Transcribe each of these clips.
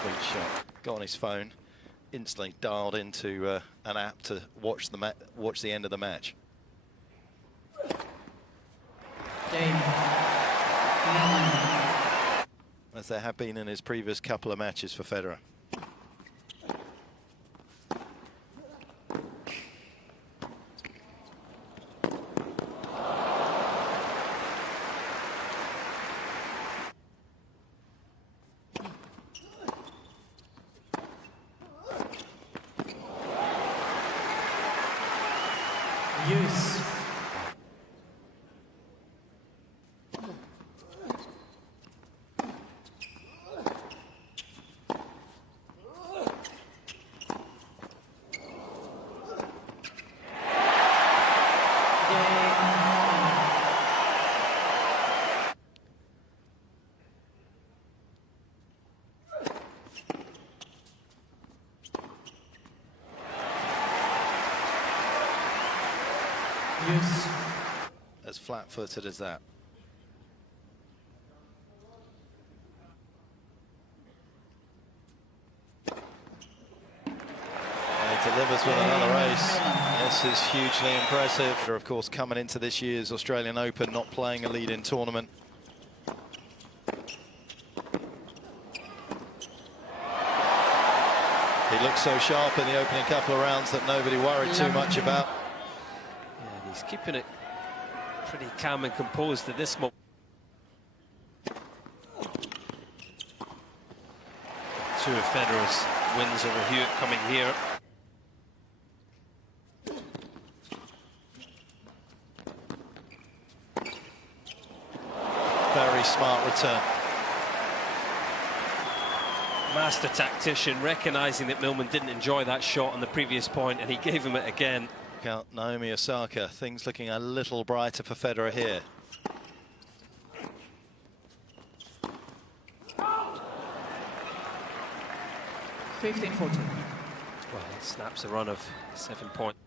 sweet shot. Got on his phone, instantly dialed into an app to watch the end of the match. As there have been in his previous couple of matches for Federer. Use. Use. As flat-footed as that. He delivers with another ace. This is hugely impressive. Of course, coming into this year's Australian Open, not playing a lead-in tournament. He looked so sharp in the opening couple of rounds that nobody worried too much about. Yeah, he's keeping it pretty calm and composed at this moment. Two of Federer's wins over Hewitt coming here. Very smart return. Master tactician, recognising that Millman didn't enjoy that shot on the previous point, and he gave him it again. Out Naomi Osaka, things looking a little brighter for Federer here. 15-14. Well, he snaps a run of 7 points.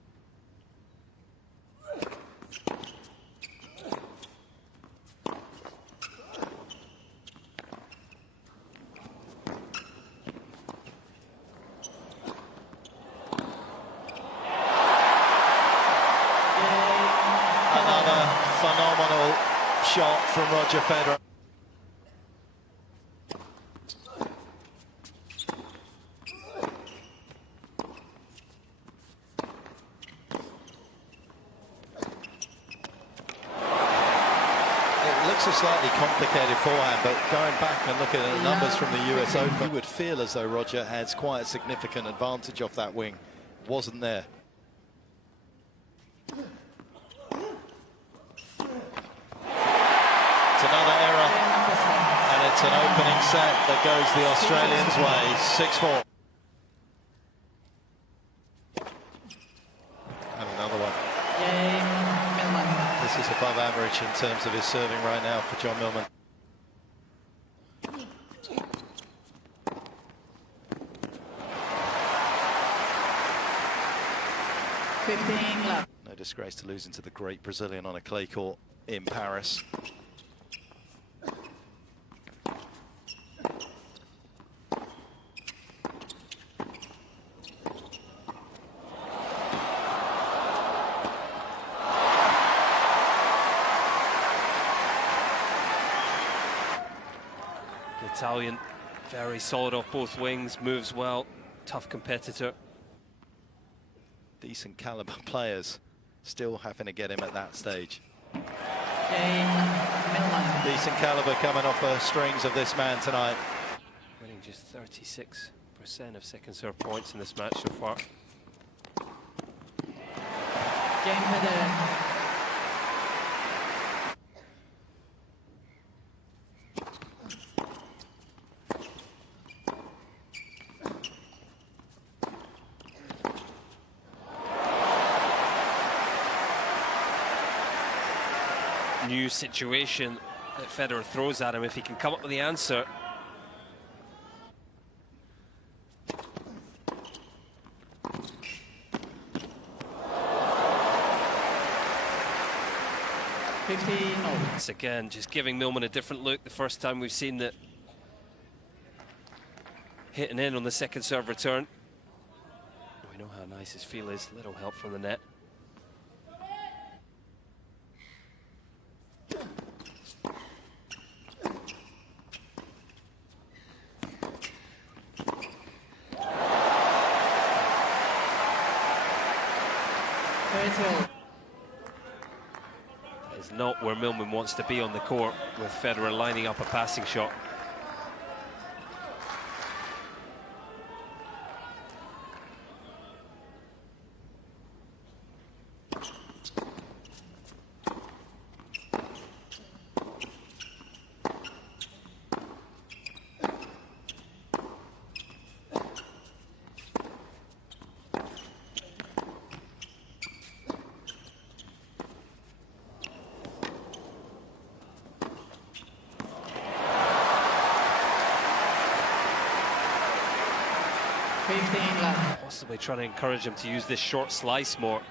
Another phenomenal shot from Roger Federer. It looks a slightly complicated forehand, but going back and looking at the numbers from the US Open, you would feel as though Roger has quite a significant advantage off that wing. Wasn't there. Another error, and it's an opening set that goes the Australians' way. 6-4. And another one. Millman. This is above average in terms of his serving right now for John Millman. No disgrace to losing to the great Brazilian on a clay court in Paris. The Italian, very solid off both wings, moves well, tough competitor. Decent caliber players still having to get him at that stage. Millman. Decent caliber coming off the strings of this man tonight. Winning just 36% of second serve points in this match so far. Federer. New situation that Federer throws at him. If he can come up with the answer. Once again, just giving Millman a different look. The first time we've seen that hitting in on the second serve return. We know how nice his feel is. Little help from the net. That is not where Millman wants to be on the court, with Federer lining up a passing shot. Possibly trying to encourage him to use this short slice more.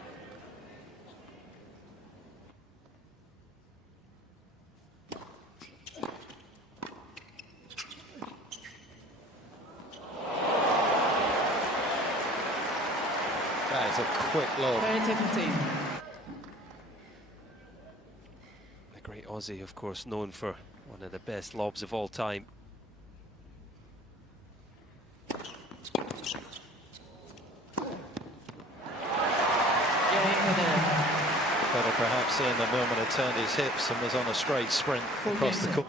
That is a quick lob. The great Aussie, of course, known for one of the best lobs of all time. Federer perhaps seeing that Millman had turned his hips and was on a straight sprint across the court.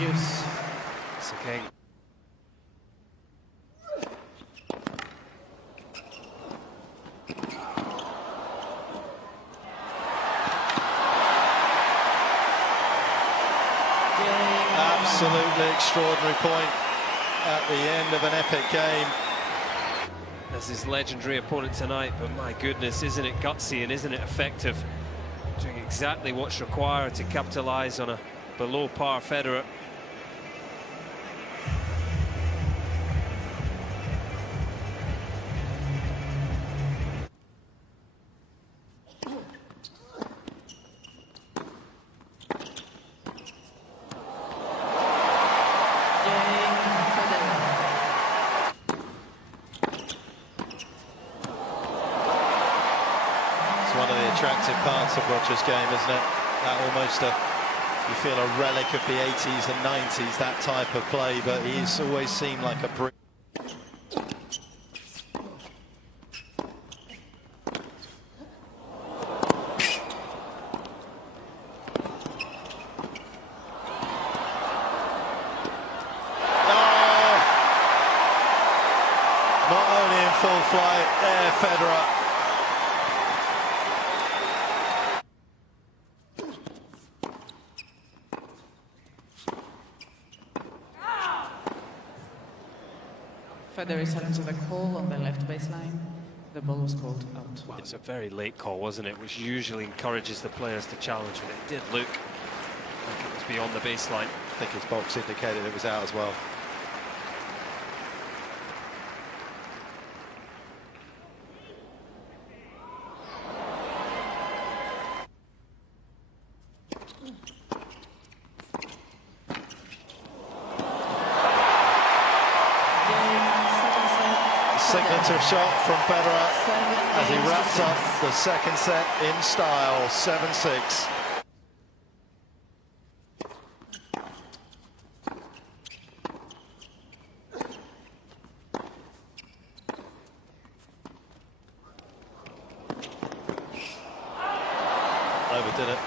Use. It's okay. Absolutely extraordinary point at the end of an epic game. As his legendary opponent tonight, but my goodness, isn't it gutsy and isn't it effective? Doing exactly what's required to capitalise on a below par Federer. One of the attractive parts of Roger's game, isn't it? That almost you feel a relic of the 80s and 90s, that type of play, but he's always seemed like a brick. Not only in full flight, there Federer. Federer is heading to the call on the left baseline. The ball was called out. Well, it's a very late call, wasn't it? Which usually encourages the players to challenge, but it did look like it was beyond the baseline. I think his box indicated it was out as well. Signature shot from Federer as he wraps up the second set in style, 7-6. Overdid it.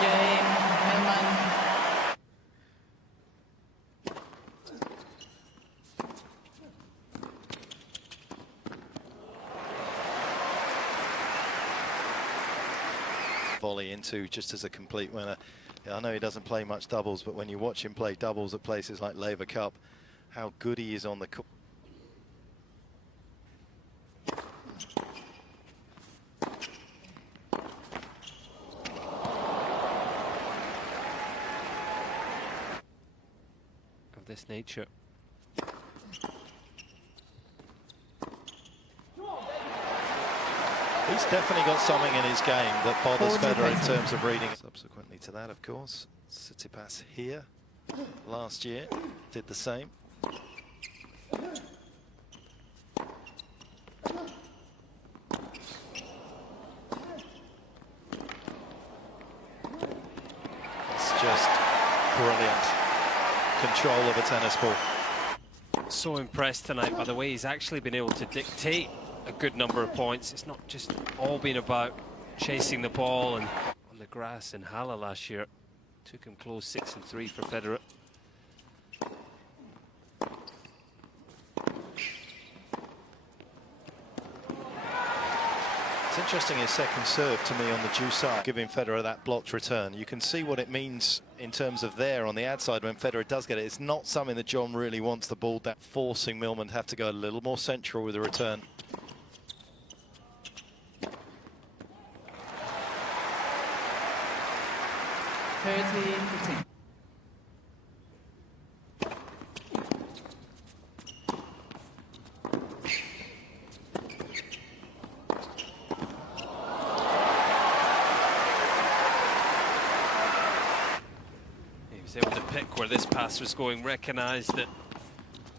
Millman. Volley into just as a complete winner. Yeah, I know he doesn't play much doubles, but when you watch him play doubles at places like Laver Cup, how good he is on the court. Of this nature. He's definitely got something in his game that bothers Federer in terms of reading. Subsequently to that, of course, Tsitsipas here last year did the same. It's just brilliant control of a tennis ball. So impressed tonight by the way he's actually been able to dictate a good number of points. It's not just all been about chasing the ball, and on the grass in Halle last year took him close 6-3 for Federer. It's interesting his second serve to me on the due side, giving Federer that blocked return. You can see what it means in terms of there on the ad side when Federer does get it. It's not something that John really wants the ball, that forcing Millman to have to go a little more central with the return. He was able to pick where this pass was going, recognised that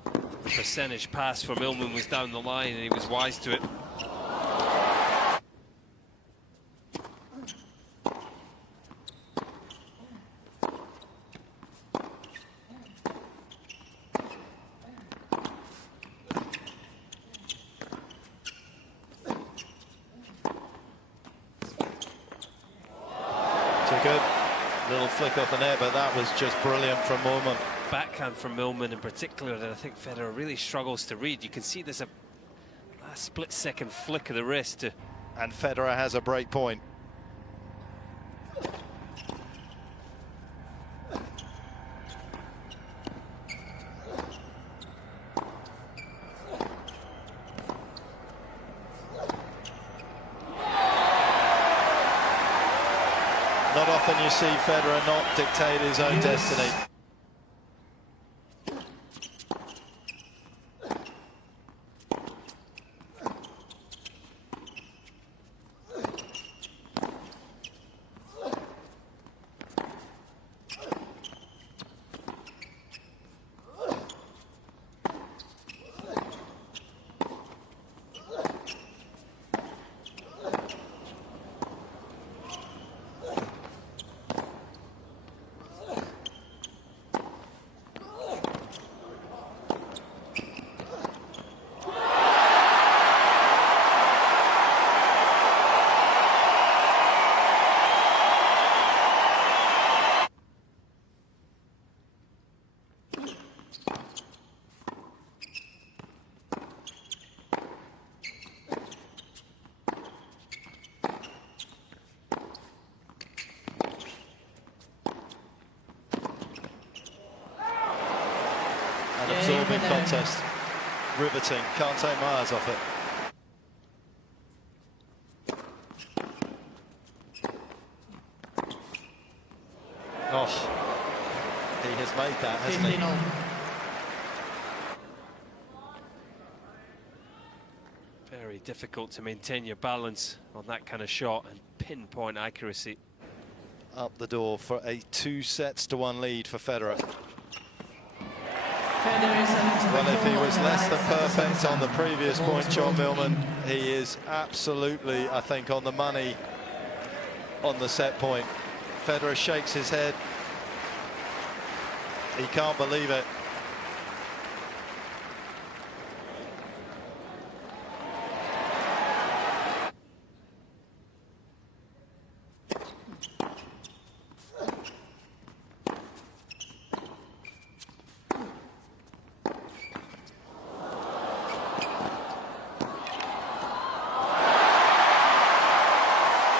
the percentage pass for Millman was down the line, and he was wise to it. Good little flick off the net, but that was just brilliant from Millman. Backhand from Millman in particular that I think Federer really struggles to read. You can see there's a split-second flick of the wrist. And Federer has a break point. Not often you see Federer not dictate his own destiny. An absorbing contest, riveting, can't take my eyes off it. Oh, he has made that, hasn't he? Very difficult to maintain your balance on that kind of shot and pinpoint accuracy. Up the door for a 2-1 lead for Federer. Well, if he was less than perfect on the previous point, John Millman, he is absolutely, I think, on the money on the set point. Federer shakes his head. He can't believe it.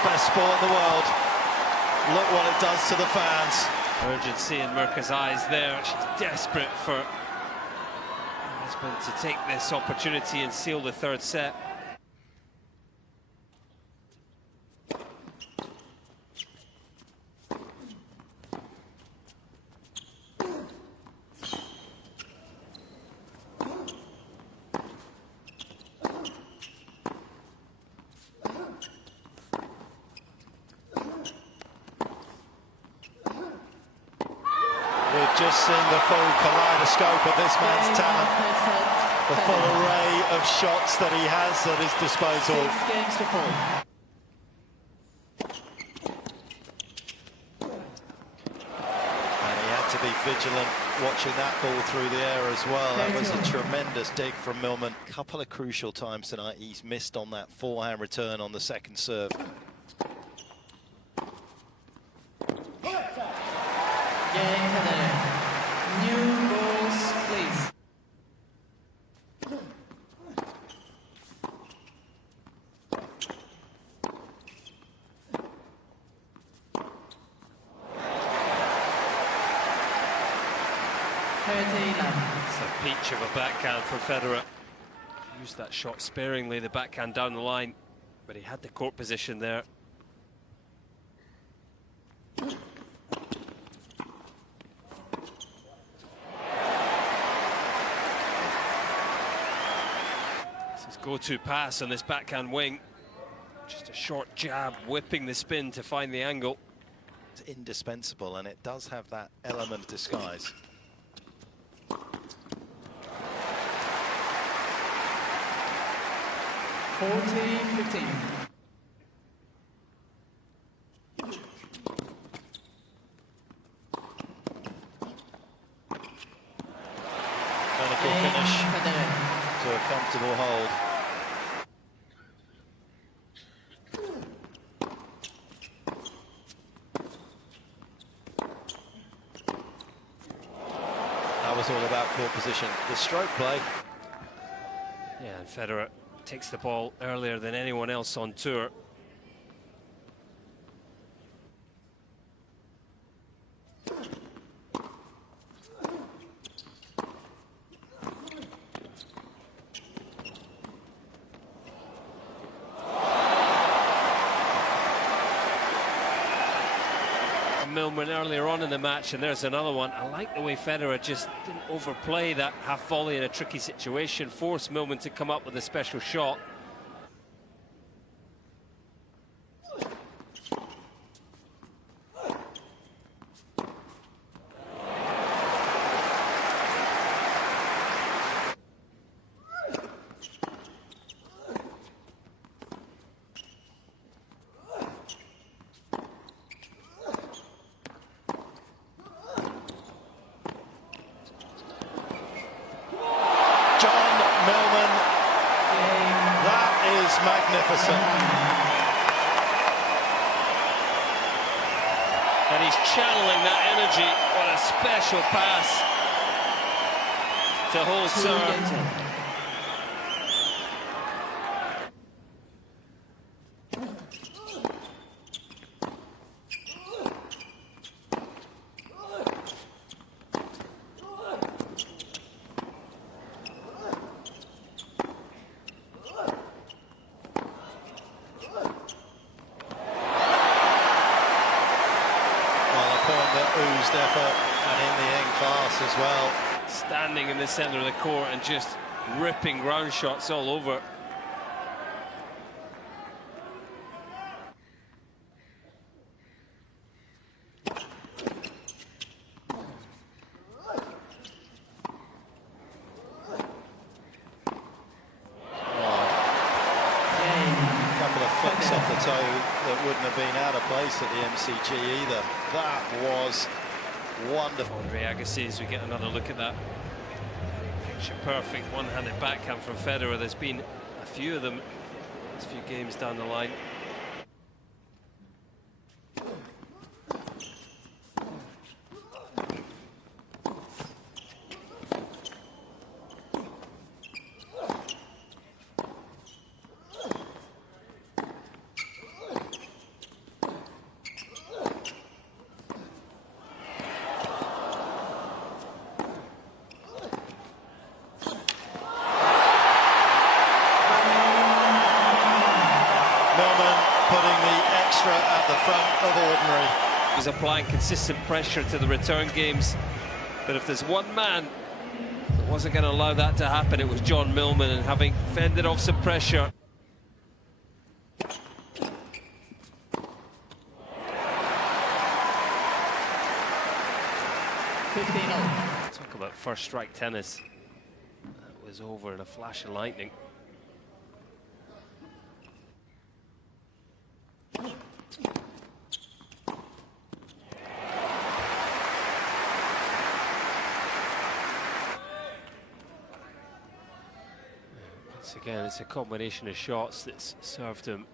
Best sport in the world. Look what it does to the fans. Urgency in Mirka's eyes there. She's desperate for her husband to take this opportunity and seal the third set. just seen the full kaleidoscope of this man's talent. The full array of shots that he has at his disposal. 6 games to 4. And he had to be vigilant watching that ball through the air as well. That was a tremendous dig from Millman. A couple of crucial times tonight he's missed on that forehand return on the second serve. Game Federer. New balls, please. It's a peach of a backhand from Federer. Used that shot sparingly, the backhand down the line, but he had the court position there. It's his go-to pass on this backhand wing. Just a short jab, whipping the spin to find the angle. It's indispensable, and it does have that element of disguise. 40-15. Clinical finish to a comfortable hold. That was all about court position. The stroke play. Yeah, and Federer takes the ball earlier than anyone else on tour. Millman earlier on in the match, and there's another one. I like the way Federer just didn't overplay that half volley in a tricky situation, forced Millman to come up with a special shot. Magnificent. And he's channeling that energy. What a special pass to hold serve. Oozed effort, and in the end class as well. Standing in the centre of the court and just ripping ground shots all over. Flicks off the toe that wouldn't have been out of place at the MCG either. That was wonderful. Andre Agassi, as we get another look at that picture perfect one-handed backhand from Federer. There's been a few of them, a few games down the line. At the front of ordinary. He's applying consistent pressure to the return games, but if there's one man that wasn't going to allow that to happen, it was John Millman, and having fended off some pressure. about first strike tennis. That was over in a flash of lightning. Once again, it's a combination of shots that's served him.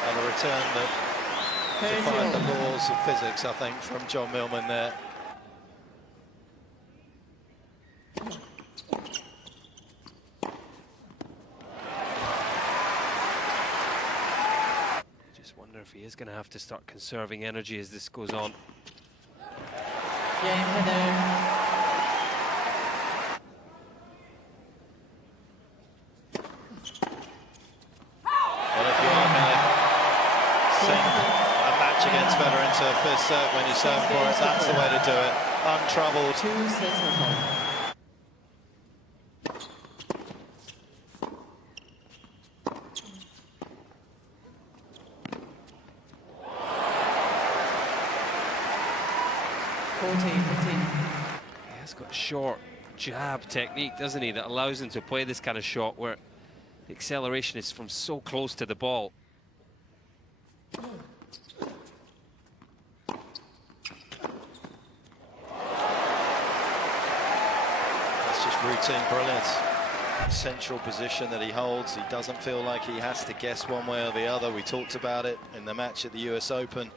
And a return that defied the laws of physics, I think, from John Millman there. If he is going to have to start conserving energy as this goes on. Game Federer. Well, if you are going to sing a match against Federer into a fifth set when you serve for it, that's the way to do it. Untroubled. 2 sets at home. He has got short jab technique, doesn't he, that allows him to play this kind of shot where the acceleration is from so close to the ball. That's just routine brilliance. Central position that he holds. He doesn't feel like he has to guess one way or the other. We talked about it in the match at the US Open.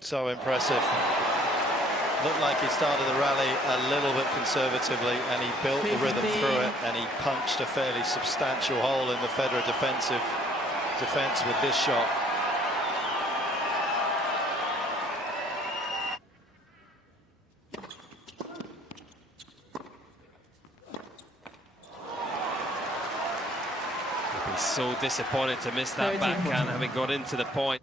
So impressive. Looked like he started the rally a little bit conservatively and he built the rhythm through it, and he punched a fairly substantial hole in the Federer defense with this shot. He'd be so disappointed to miss that backhand having got into the point.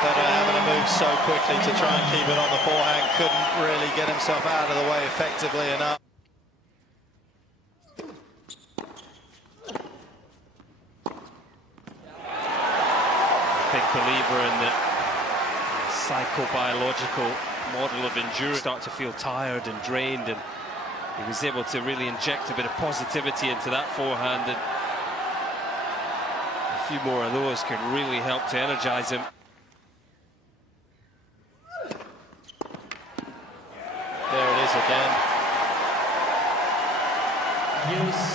Federer having to move so quickly to try and keep it on the forehand, couldn't really get himself out of the way effectively enough. Big believer in the psychobiological model of endurance. Start to feel tired and drained, and he was able to really inject a bit of positivity into that forehand, and a few more of those can really help to energize him. There it is again. Use.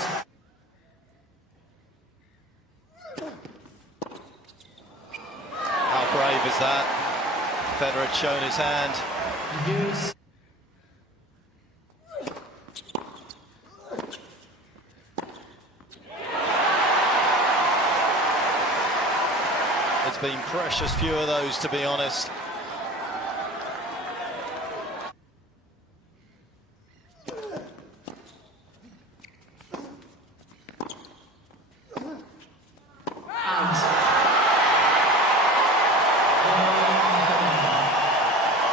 How brave is that? Federer had shown his hand. Use. It's been precious few of those, to be honest.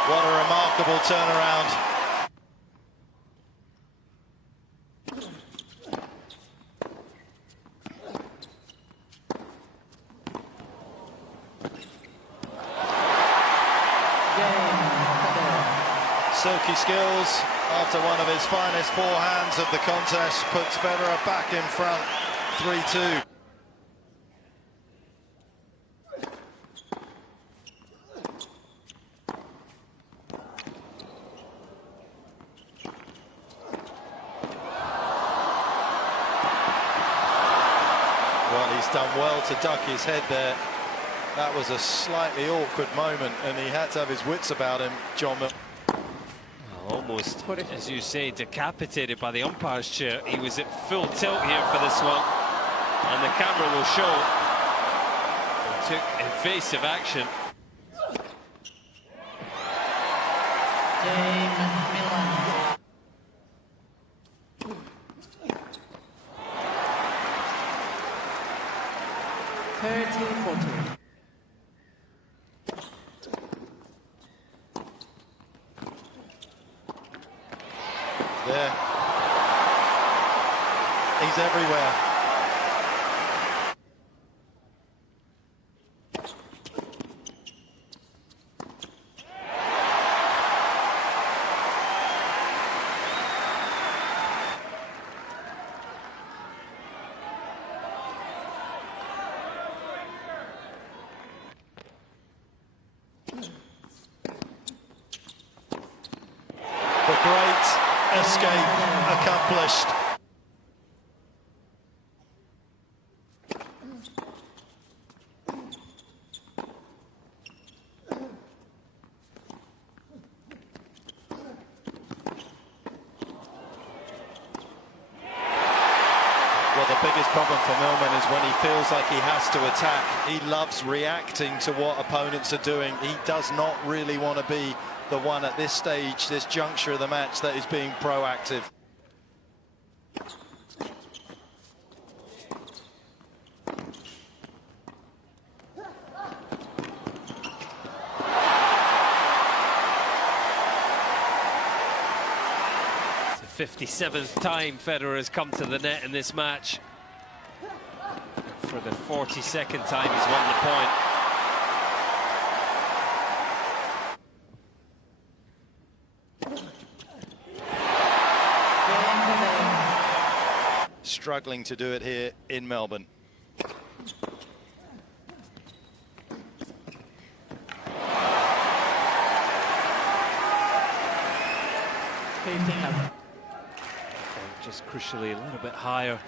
What a remarkable turnaround. Silky skills after one of his finest forehands of the contest puts Federer back in front, 3-2. Well, he's done well to duck his head there. That was a slightly awkward moment, and he had to have his wits about him, John Millman. Almost, as you say, decapitated by the umpire's chair. He was at full tilt here for this one, and the camera will show he took evasive action. Game Millman. 30-40. There. He's everywhere. The great escape accomplished. Well, the biggest problem for Millman is when he feels like he has to attack. He loves reacting to what opponents are doing. He does not really want to be the one at this stage, this juncture of the match, that is being proactive. It's the 57th time Federer has come to the net in this match. For the 42nd time he's won the point. Struggling to do it here in Melbourne. And just crucially a little bit higher,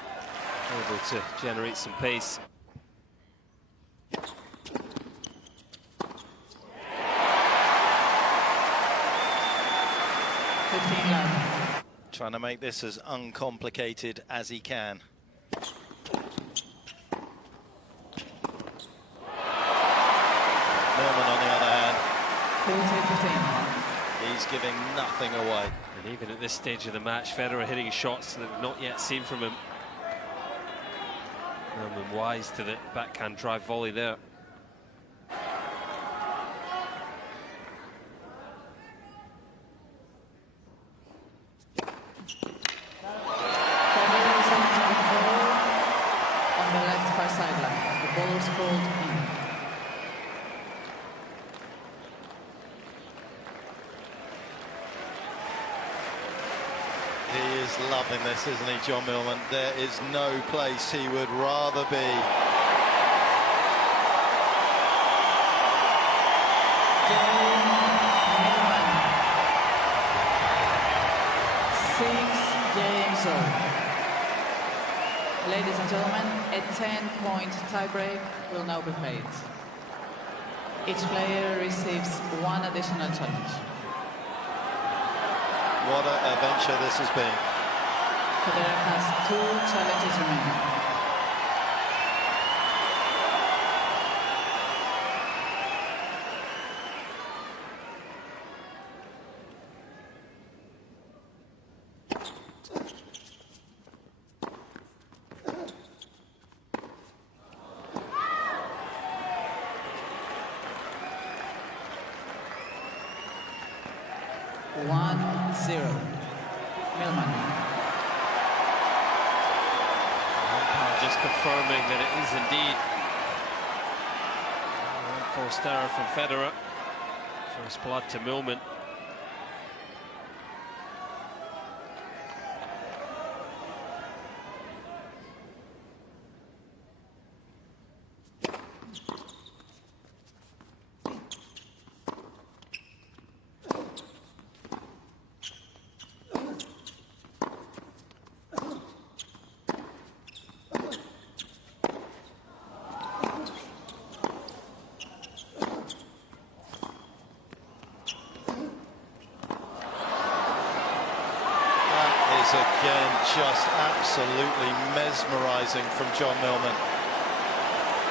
able to generate some pace. Trying to make this as uncomplicated as he can. Millman, on the other hand, 40-15. he's giving nothing away. And even at this stage of the match, Federer hitting shots that we've not yet seen from him. Millman wise to the backhand drive volley there. He is loving this, isn't he, John Millman? There is no place he would rather be. Millman. 6 games over. Ladies and gentlemen, a 10-point tiebreak will now be played. Each player receives one additional challenge. What an adventure this has been. Federer has 2 challenges remaining. Millman. Just confirming that it is indeed a forced error from Federer. First blood to Millman. Again, just absolutely mesmerizing from John Millman.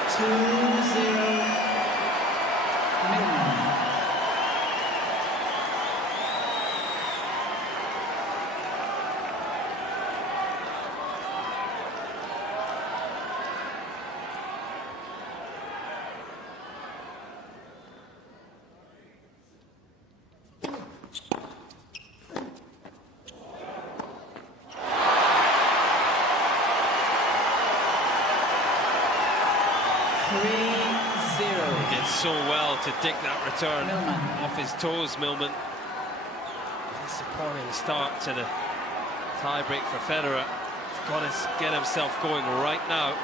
2-0 Millman. 3-0. He did so well to dig that return Millman. off his toes, Millman. Disappointing start to the tie-break for Federer. He's got to get himself going right now.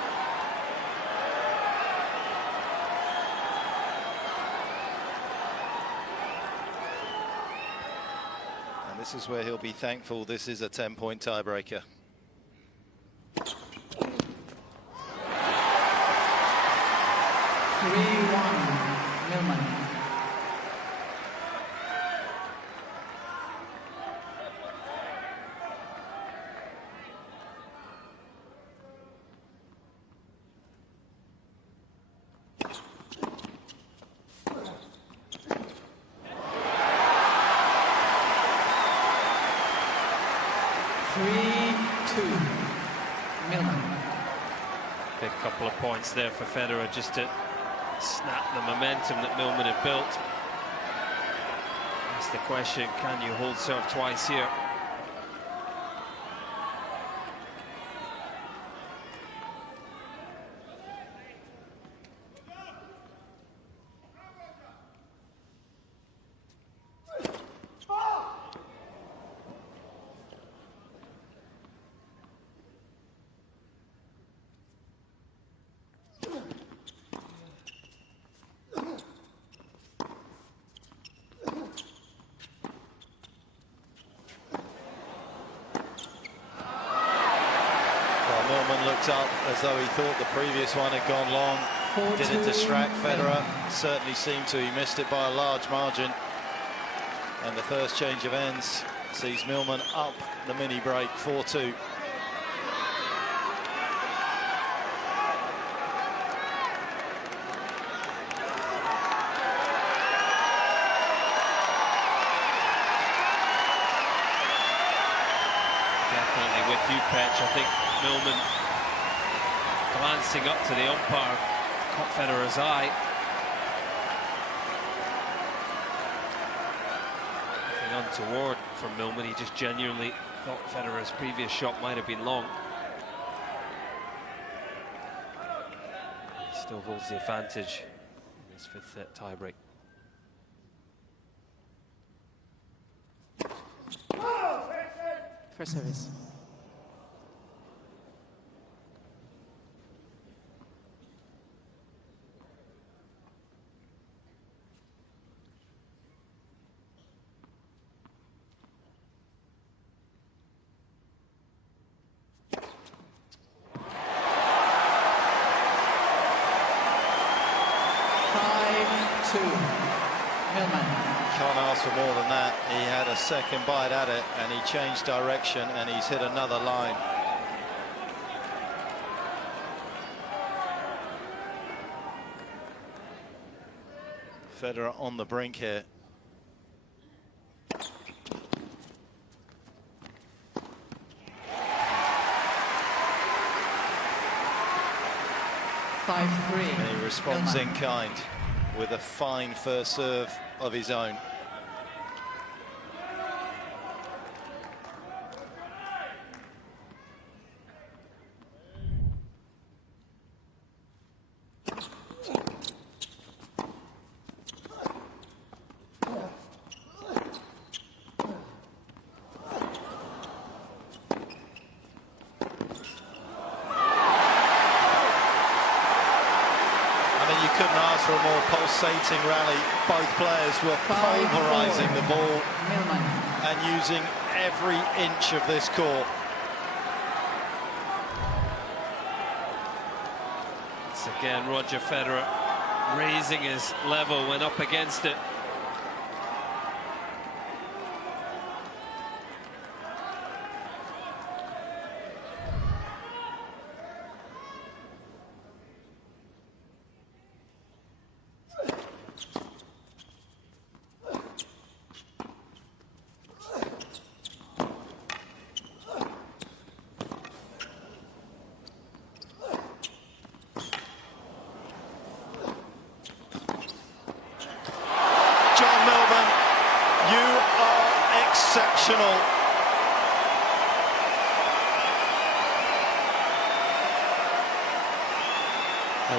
And this is where he'll be thankful this is a 10-point tiebreaker. Millman. Millman. Big couple of points there for Federer just to snap the momentum that Millman had built. That's the question, can you hold serve twice here? Millman looked up as though he thought the previous one had gone long. Did it distract Federer? Certainly seemed to. He missed it by a large margin. And the first change of ends sees Millman up the mini break, 4-2. Definitely with you, Petch. I think Millman glancing up to the umpire caught Federer's eye. Nothing untoward from Millman. He just genuinely thought Federer's previous shot might have been long. He still holds the advantage in this fifth set tiebreak. First service. Millman. Can't ask for more than that. He had a second bite at it and he changed direction and he's hit another line. Federer on the brink here. And he responds in kind with a fine first serve of his own. Couldn't ask for a more pulsating rally. Both players were pulverizing the ball and using every inch of this court. It's again Roger Federer raising his level when up against it.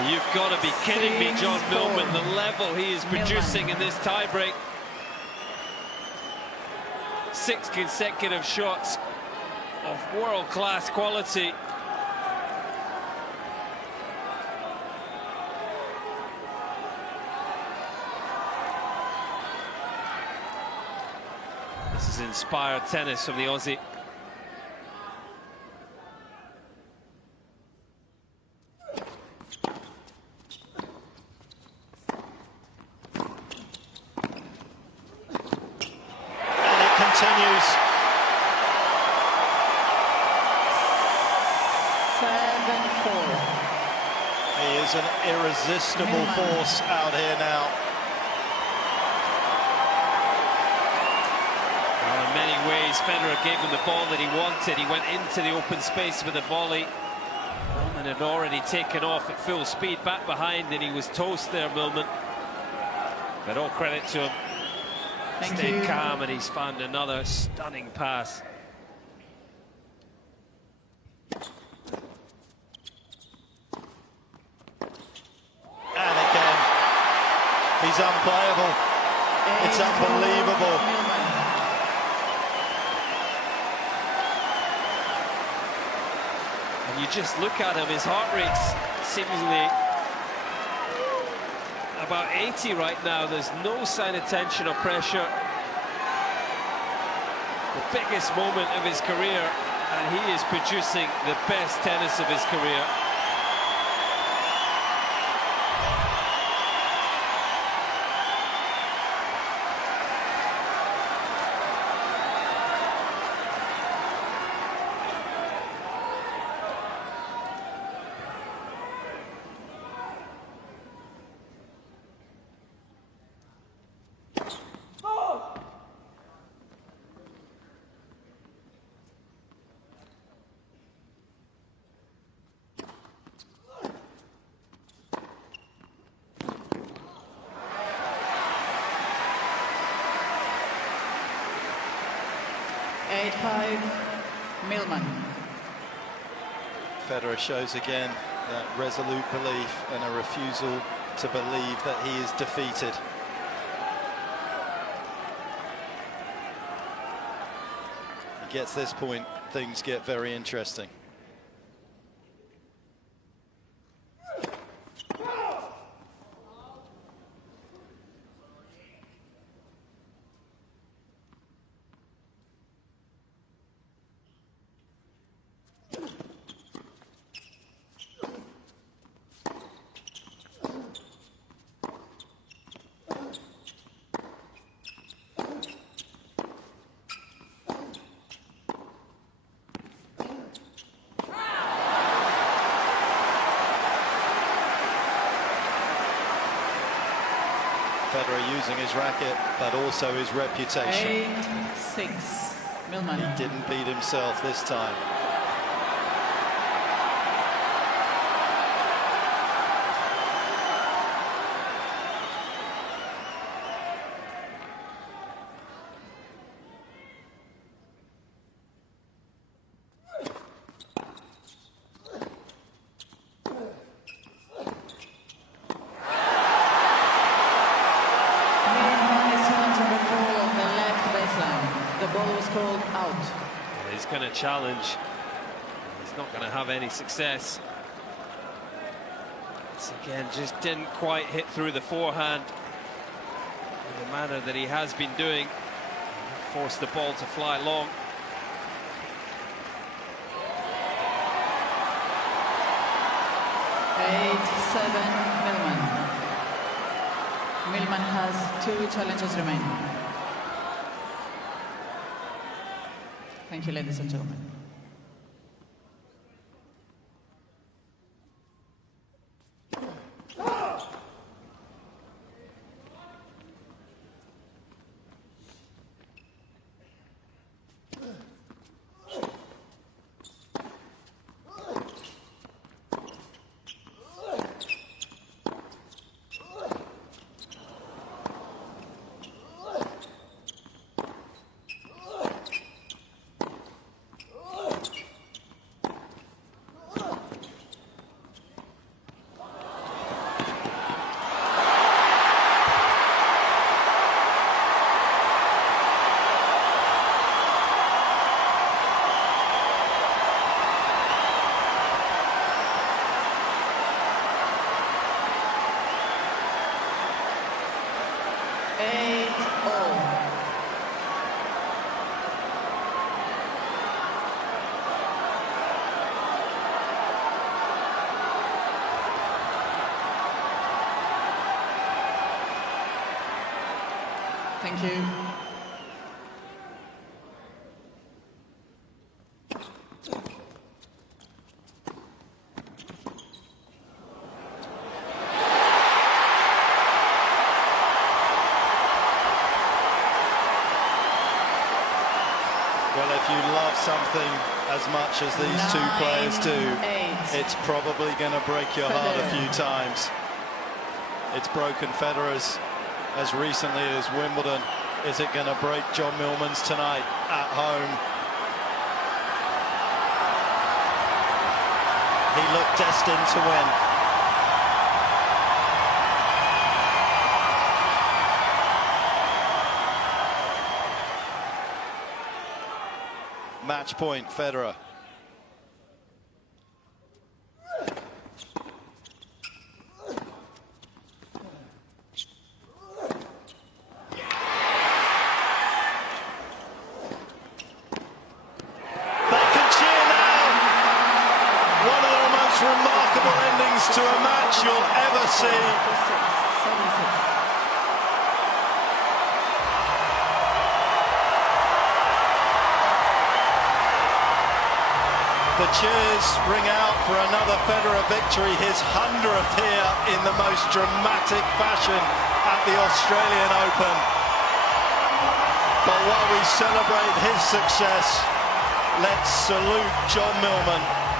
You've got to be kidding me, John Millman, the level he is producing in this tiebreak. 6 consecutive shots of world-class quality. This is inspired tennis from the Aussie. Continues. 7-4. He is an irresistible force out here now. Well, in many ways, Federer gave him the ball that he wanted. He went into the open space with a volley. Millman had already taken off at full speed back behind, and he was toast there, Millman. But all credit to him. Stayed calm, and he's found another stunning pass. And again, he's unplayable. It's unbelievable. And you just look at him, his heart rate's seemingly about 80 right now. There's no sign of tension or pressure. The biggest moment of his career, and he is producing the best tennis of his career. Millman. Federer shows again that resolute belief and a refusal to believe that he is defeated. He gets this point, things get very interesting. Federer using his racket, but also his reputation. 8-6, Millman. He didn't beat himself this time. Going to challenge. He's not going to have any success. This again just didn't quite hit through the forehand in the manner that he has been doing. Forced the ball to fly long. Millman. Millman has 2 challenges remaining. Thank you, ladies and gentlemen. Thank you. Well, if you love something as much as these two players do, it's probably going to break your heart a few times. It's broken Federer's as recently as Wimbledon. Is it going to break John Millman's tonight at home? He looked destined to win. Match point, Federer. Remarkable endings to a match you'll ever see. The cheers ring out for another Federer victory, his 100th here in the most dramatic fashion at the Australian Open. But while we celebrate his success, let's salute John Millman.